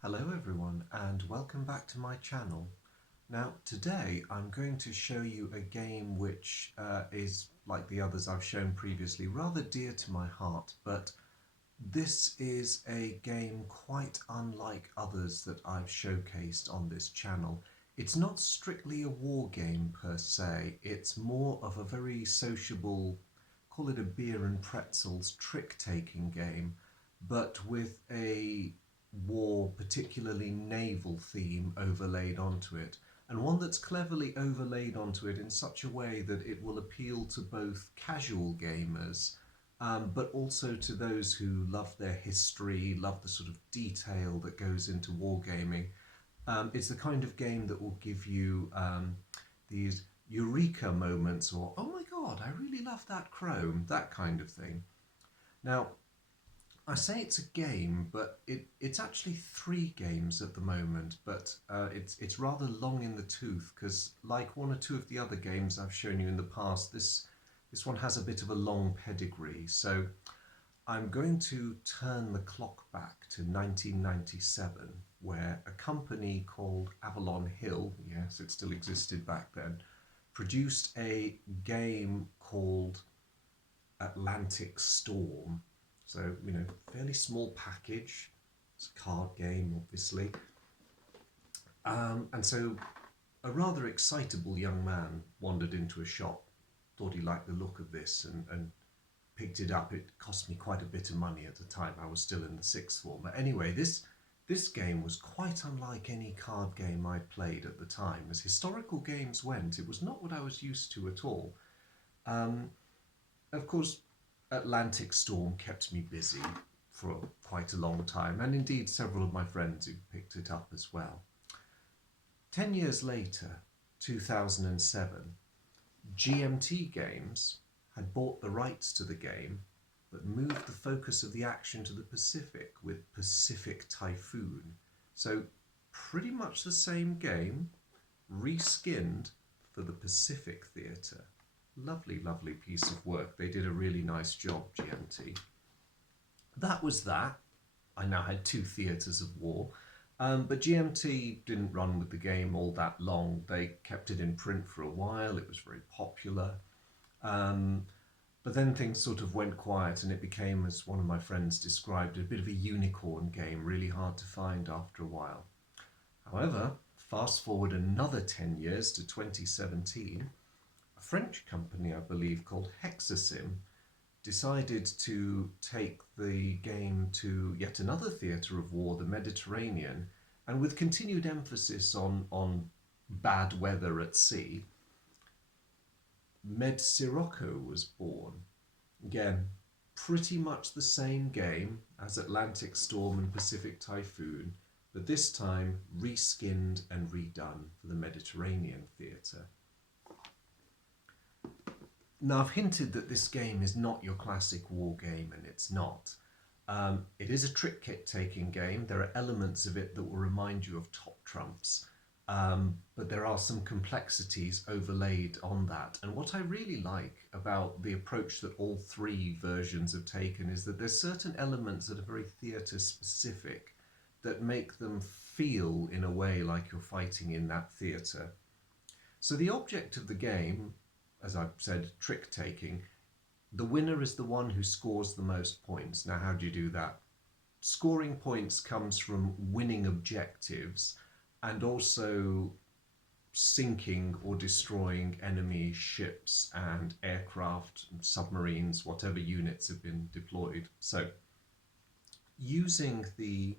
Hello everyone and welcome back to my channel. Now today I'm going to show you a game which is, like the others I've shown previously, rather dear to my heart, but this is a game quite unlike others that I've showcased on this channel. It's not strictly a war game per se, it's more of a very sociable, call it a beer and pretzels trick-taking game, but with a war, particularly naval theme overlaid onto it, and one that's cleverly overlaid onto it in such a way that it will appeal to both casual gamers but also to those who love their history, love the sort of detail that goes into wargaming. It's the kind of game that will give you these eureka moments or, oh my god, I really love that chrome, that kind of thing. Now, I say it's a game, but it's actually three games at the moment, but it's rather long in the tooth because, like one or two of the other games I've shown you in the past, this one has a bit of a long pedigree. So I'm going to turn the clock back to 1997, where a company called Avalon Hill, yes, it still existed back then, produced a game called Atlantic Storm. So, fairly small package. It's a card game, obviously. And so a rather excitable young man wandered into a shop, thought he liked the look of this, and picked it up. It cost me quite a bit of money at the time. I was still in the sixth form. But anyway, this game was quite unlike any card game I'd played at the time. As historical games went, it was not what I was used to at all. Of course, Atlantic Storm kept me busy for quite a long time, and indeed several of my friends who picked it up as well. 10 years later, 2007, GMT Games had bought the rights to the game, but moved the focus of the action to the Pacific with Pacific Typhoon. So pretty much the same game, reskinned for the Pacific theatre. Lovely, lovely piece of work. They did a really nice job, GMT. That was that. I now had two theatres of war. But GMT didn't run with the game all that long. They kept it in print for a while. It was very popular. But then things sort of went quiet and it became, as one of my friends described it, a bit of a unicorn game, really hard to find after a while. However, fast forward another 10 years to 2017, a French company, I believe, called Hexasim, decided to take the game to yet another theatre of war, the Mediterranean, and with continued emphasis on bad weather at sea, Sirocco was born. Again, pretty much the same game as Atlantic Storm and Pacific Typhoon, but this time reskinned and redone for the Mediterranean theatre. Now, I've hinted that this game is not your classic war game, and it's not. It is a trick-taking game. There are elements of it that will remind you of Top Trumps, but there are some complexities overlaid on that. And what I really like about the approach that all three versions have taken is that there's certain elements that are very theatre-specific that make them feel, in a way, like you're fighting in that theatre. So the object of the game, as I've said, trick-taking, the winner is the one who scores the most points. Now, how do you do that? Scoring points comes from winning objectives and also sinking or destroying enemy ships and aircraft, and submarines, whatever units have been deployed. So, using the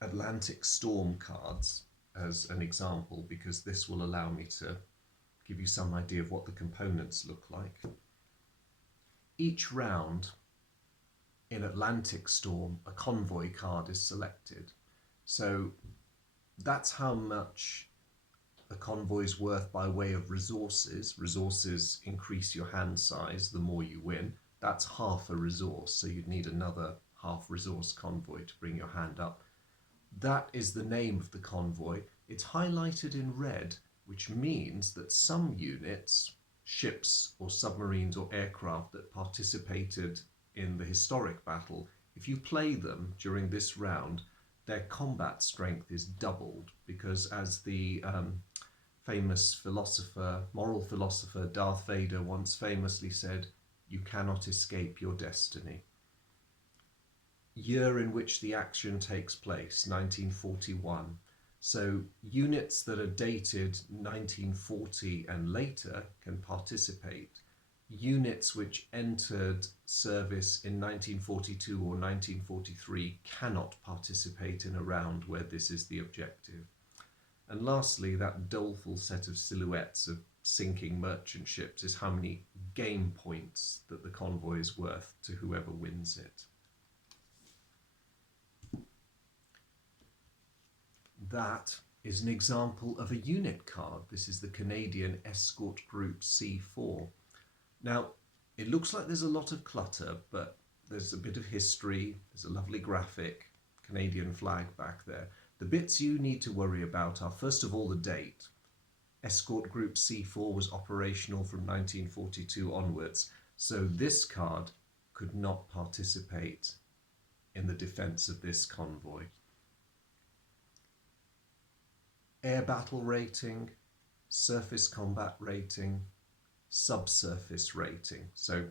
Atlantic Storm cards as an example, because this will allow me to give you some idea of what the components look like. Each round in Atlantic Storm, a convoy card is selected. So that's how much a convoy is worth by way of resources. Resources increase your hand size the more you win. That's half a resource, so you'd need another half resource convoy to bring your hand up. That is the name of the convoy. It's highlighted in red, which means that some units, ships or submarines or aircraft that participated in the historic battle, if you play them during this round, their combat strength is doubled because, as the famous philosopher, moral philosopher Darth Vader once famously said, "You cannot escape your destiny." Year in which the action takes place, 1941. So units that are dated 1940 and later can participate. Units which entered service in 1942 or 1943 cannot participate in a round where this is the objective. And lastly, that doleful set of silhouettes of sinking merchant ships is how many game points that the convoy is worth to whoever wins it. That is an example of a unit card. This is the Canadian Escort Group C4. Now, it looks like there's a lot of clutter, but there's a bit of history, there's a lovely graphic, Canadian flag back there. The bits you need to worry about are, first of all, the date. Escort Group C4 was operational from 1942 onwards, so this card could not participate in the defense of this convoy. Air battle rating, surface combat rating, subsurface rating. So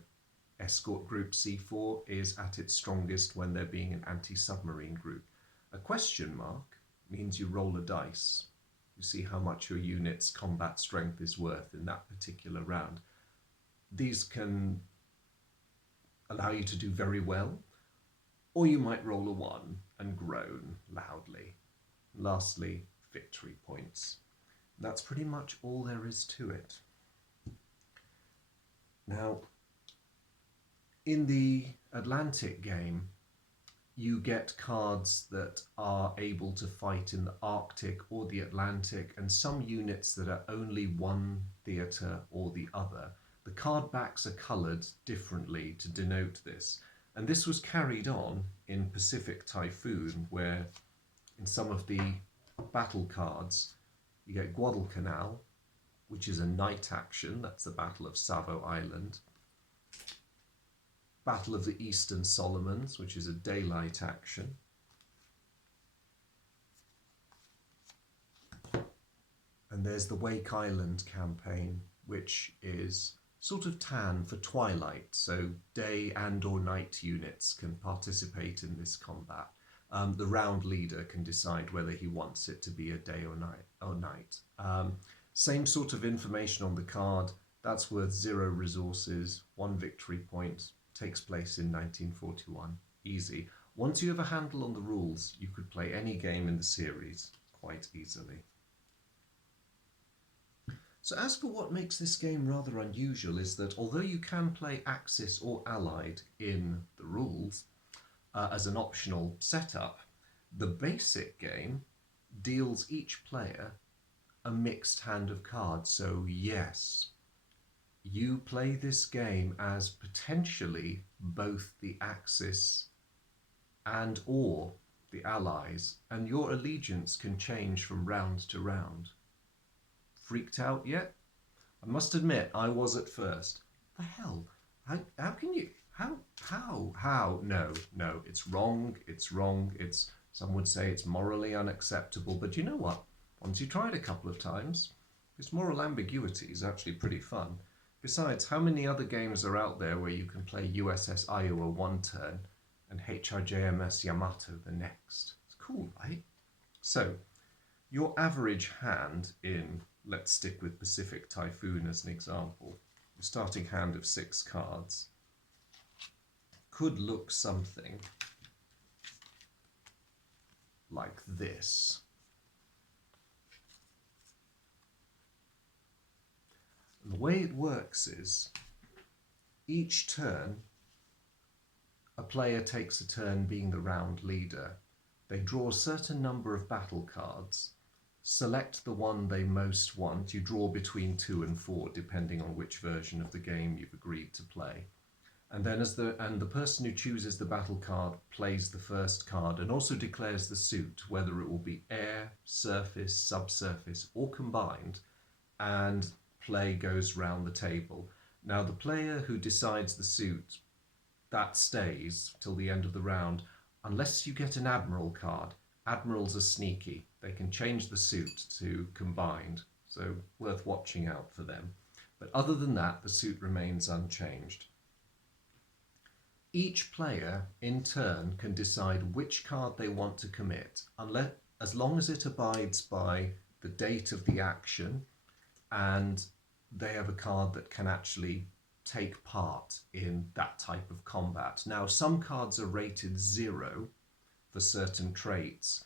Escort Group C4 is at its strongest when there being an anti-submarine group. A question mark means you roll a dice. You see how much your unit's combat strength is worth in that particular round. These can allow you to do very well, or you might roll a 1 and groan loudly. Lastly, victory points. That's pretty much all there is to it. Now, in the Atlantic game, you get cards that are able to fight in the Arctic or the Atlantic, and some units that are only one theatre or the other. The card backs are coloured differently to denote this, and this was carried on in Pacific Typhoon, where in some of the battle cards you get Guadalcanal, which is a night action, that's the Battle of Savo Island. Battle of the Eastern Solomons, which is a daylight action. And there's the Wake Island campaign, which is sort of tan for twilight, so day and or night units can participate in this combat. The round leader can decide whether he wants it to be a day or night. Same sort of information on the card. That's worth 0 resources, 1 victory point. Takes place in 1941. Easy. Once you have a handle on the rules, you could play any game in the series quite easily. So as for what makes this game rather unusual is that although you can play Axis or Allied in the rules as an optional setup, the basic game deals each player a mixed hand of cards. So yes, you play this game as potentially both the Axis and or the Allies, and your allegiance can change from round to round. Freaked out yet? I must admit, I was at first. The hell? How can you? How? No, it's wrong, some would say it's morally unacceptable, but you know what? Once you try it a couple of times, this moral ambiguity is actually pretty fun. Besides, how many other games are out there where you can play USS Iowa one turn and HRJMS Yamato the next? It's cool, right? So, your average hand in, let's stick with Pacific Typhoon as an example, your starting hand of 6 cards, could look something like this. And the way it works is, each turn, a player takes a turn being the round leader. They draw a certain number of battle cards, select the one they most want. You draw between 2 and 4, depending on which version of the game you've agreed to play. And then the person who chooses the battle card plays the first card and also declares the suit, whether it will be air, surface, subsurface, or combined, and play goes round the table. Now the player who decides the suit, that stays till the end of the round, unless you get an admiral card. Admirals are sneaky. They can change the suit to combined, so worth watching out for them. But other than that, the suit remains unchanged. Each player, in turn, can decide which card they want to commit, as long as it abides by the date of the action and they have a card that can actually take part in that type of combat. Now, some cards are rated 0 for certain traits.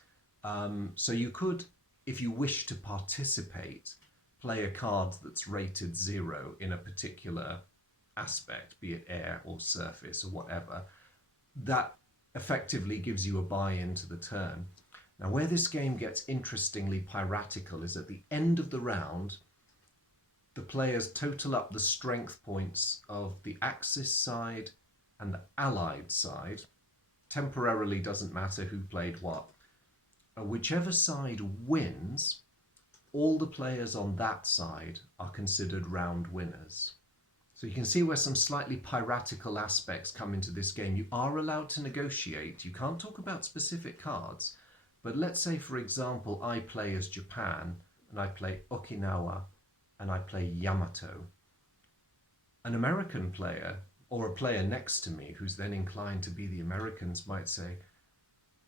So you could, if you wish to participate, play a card that's rated 0 in a particular aspect, be it air or surface or whatever. That effectively gives you a buy-in to the turn. Now, where this game gets interestingly piratical is at the end of the round, the players total up the strength points of the Axis side and the Allied side. Temporarily doesn't matter who played what. Whichever side wins, all the players on that side are considered round winners. So you can see where some slightly piratical aspects come into this game. You are allowed to negotiate. You can't talk about specific cards. But let's say, for example, I play as Japan and I play Okinawa and I play Yamato. An American player, or a player next to me who's then inclined to be the Americans, might say,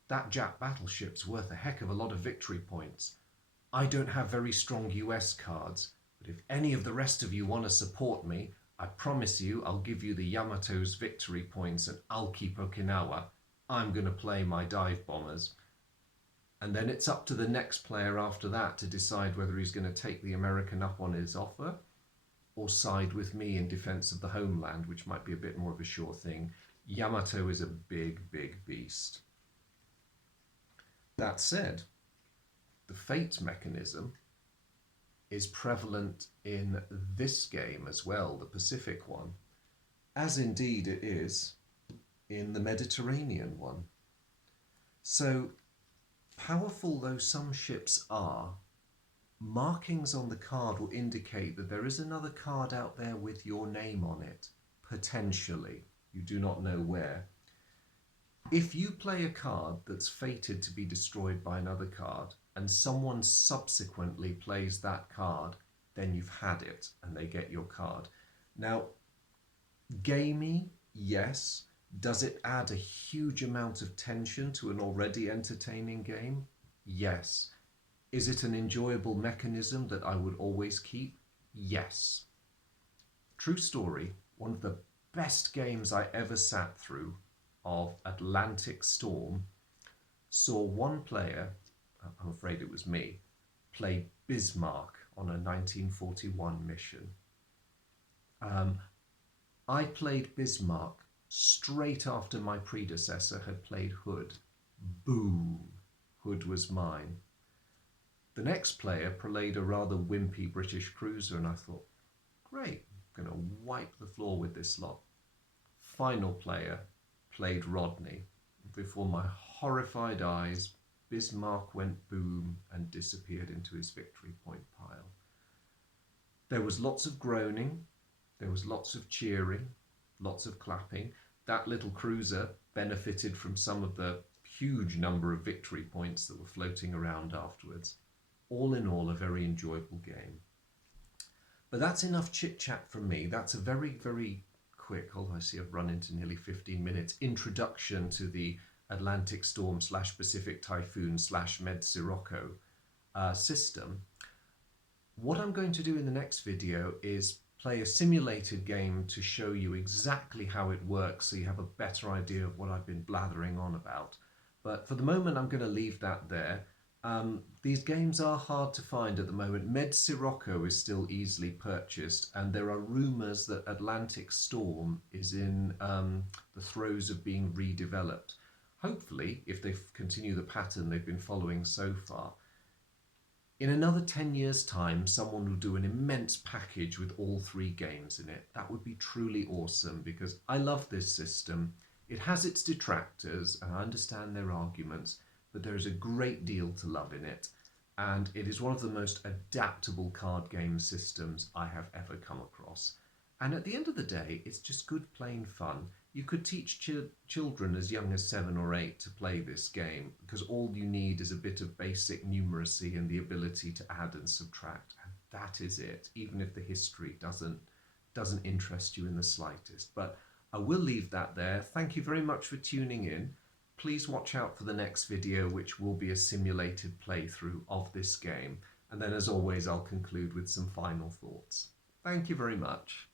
that Jap battleship's worth a heck of a lot of victory points. I don't have very strong US cards, but if any of the rest of you want to support me, I promise you I'll give you the Yamato's victory points and I'll keep Okinawa. I'm going to play my dive bombers. And then it's up to the next player after that to decide whether he's going to take the American up on his offer or side with me in defense of the homeland, which might be a bit more of a sure thing. Yamato is a big, big beast. That said, the fate mechanism is prevalent in this game as well, the Pacific one, as indeed it is in the Mediterranean one. So, powerful though some ships are, markings on the card will indicate that there is another card out there with your name on it, potentially. You do not know where. If you play a card that's fated to be destroyed by another card, and someone subsequently plays that card, then you've had it and they get your card. Now, gamey, yes. Does it add a huge amount of tension to an already entertaining game? Yes. Is it an enjoyable mechanism that I would always keep? Yes. True story, one of the best games I ever sat through of Atlantic Storm saw one player, I'm afraid it was me, play Bismarck on a 1941 mission. I played Bismarck straight after my predecessor had played Hood. Boom! Hood was mine. The next player played a rather wimpy British cruiser, and I thought, great, I'm going to wipe the floor with this lot. Final player played Rodney. Before my horrified eyes, Bismarck went boom and disappeared into his victory point pile. There was lots of groaning, there was lots of cheering, lots of clapping. That little cruiser benefited from some of the huge number of victory points that were floating around afterwards. All in all, a very enjoyable game. But that's enough chit-chat from me. That's a very, very quick, although I see I've run into nearly 15 minutes, introduction to the Atlantic Storm / Pacific Typhoon / Med Sirocco system. What I'm going to do in the next video is play a simulated game to show you exactly how it works so you have a better idea of what I've been blathering on about. But for the moment, I'm going to leave that there. These games are hard to find at the moment. Med Sirocco is still easily purchased, and there are rumours that Atlantic Storm is in the throes of being redeveloped. Hopefully, if they continue the pattern they've been following so far, in another 10 years' time, someone will do an immense package with all 3 games in it. That would be truly awesome, because I love this system. It has its detractors, and I understand their arguments, but there is a great deal to love in it, and it is one of the most adaptable card game systems I have ever come across. And at the end of the day, it's just good plain fun. You could teach children as young as 7 or 8 to play this game, because all you need is a bit of basic numeracy and the ability to add and subtract, and that is it, even if the history doesn't interest you in the slightest. But I will leave that there. Thank you very much for tuning in. Please watch out for the next video, which will be a simulated playthrough of this game. And then, as always, I'll conclude with some final thoughts. Thank you very much.